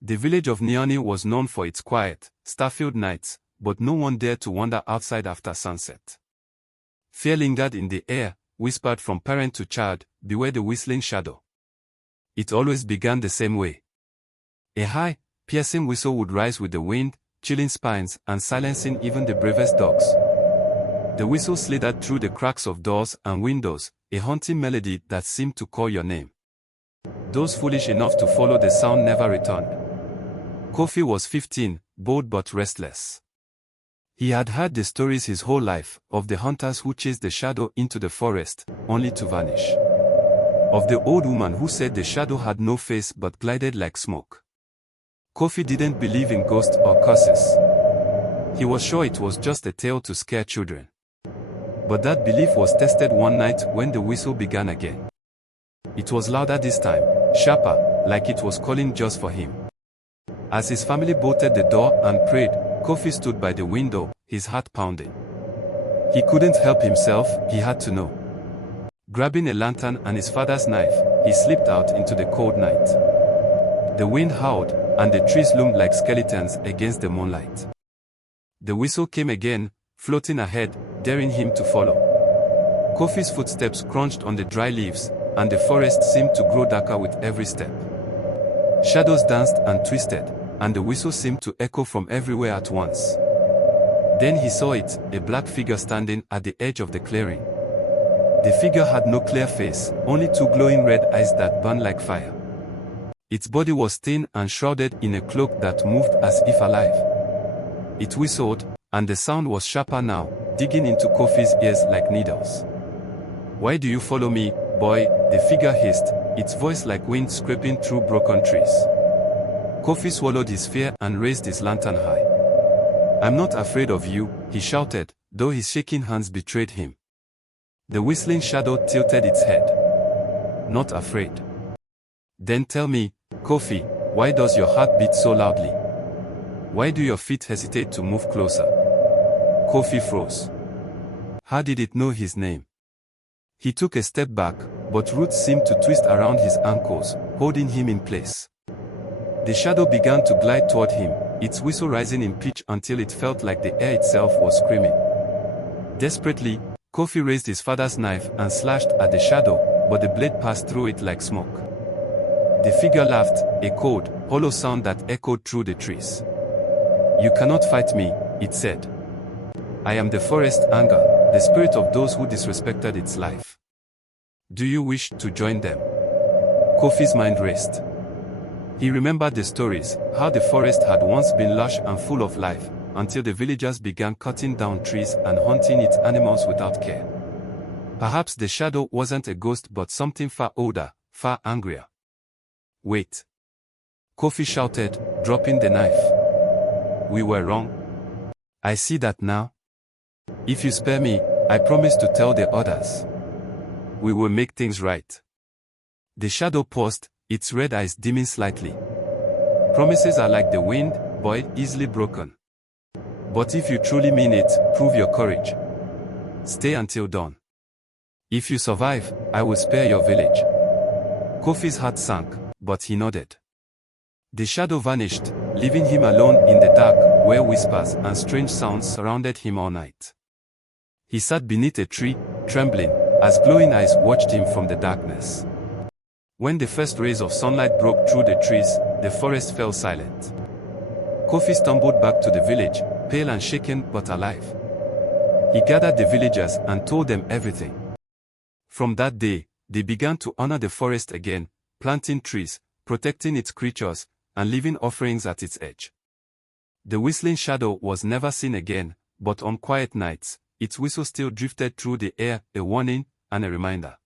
The village of Nyani was known for its quiet, star-filled nights, but no one dared to wander outside after sunset. Fear lingered in the air, whispered from parent to child, "Beware the whistling shadow." It always began the same way. A high, piercing whistle would rise with the wind, chilling spines and silencing even the bravest dogs. The whistle slithered through the cracks of doors and windows, a haunting melody that seemed to call your name. Those foolish enough to follow the sound never returned. Kofi was 15, bold but restless. He had heard the stories his whole life, of the hunters who chased the shadow into the forest, only to vanish. Of the old woman who said the shadow had no face but glided like smoke. Kofi didn't believe in ghosts or curses. He was sure it was just a tale to scare children. But that belief was tested one night when the whistle began again. It was louder this time, sharper, like it was calling just for him. As his family bolted the door and prayed, Kofi stood by the window, his heart pounding. He couldn't help himself, he had to know. Grabbing a lantern and his father's knife, he slipped out into the cold night. The wind howled, and the trees loomed like skeletons against the moonlight. The whistle came again, floating ahead, daring him to follow. Kofi's footsteps crunched on the dry leaves, and the forest seemed to grow darker with every step. Shadows danced and twisted, and the whistle seemed to echo from everywhere at once. Then he saw it, a black figure standing at the edge of the clearing. The figure had no clear face, only two glowing red eyes that burned like fire. Its body was thin and shrouded in a cloak that moved as if alive. It whistled, and the sound was sharper now, digging into Kofi's ears like needles. "Why do you follow me, boy?" the figure hissed, its voice like wind scraping through broken trees. Kofi swallowed his fear and raised his lantern high. "I'm not afraid of you," he shouted, though his shaking hands betrayed him. The whistling shadow tilted its head. "Not afraid? Then tell me, Kofi, why does your heart beat so loudly? Why do your feet hesitate to move closer?" Kofi froze. How did it know his name? He took a step back, but roots seemed to twist around his ankles, holding him in place. The shadow began to glide toward him, its whistle rising in pitch until it felt like the air itself was screaming. Desperately, Kofi raised his father's knife and slashed at the shadow, but the blade passed through it like smoke. The figure laughed, a cold, hollow sound that echoed through the trees. "You cannot fight me," it said. "I am the forest anger, the spirit of those who disrespected its life. Do you wish to join them?" Kofi's mind raced. He remembered the stories, how the forest had once been lush and full of life, until the villagers began cutting down trees and hunting its animals without care. Perhaps the shadow wasn't a ghost but something far older, far angrier. "Wait!" Kofi shouted, dropping the knife. "We were wrong. I see that now. If you spare me, I promise to tell the others. We will make things right." The shadow paused, its red eyes dimming slightly. "Promises are like the wind, boy, easily broken. But if you truly mean it, prove your courage. Stay until dawn. If you survive, I will spare your village." Kofi's heart sank, but he nodded. The shadow vanished, leaving him alone in the dark, where whispers and strange sounds surrounded him all night. He sat beneath a tree, trembling, as glowing eyes watched him from the darkness. When the first rays of sunlight broke through the trees, the forest fell silent. Kofi stumbled back to the village, pale and shaken but alive. He gathered the villagers and told them everything. From that day, they began to honor the forest again, planting trees, protecting its creatures, and leaving offerings at its edge. The whistling shadow was never seen again, but on quiet nights, its whistle still drifted through the air, a warning and a reminder.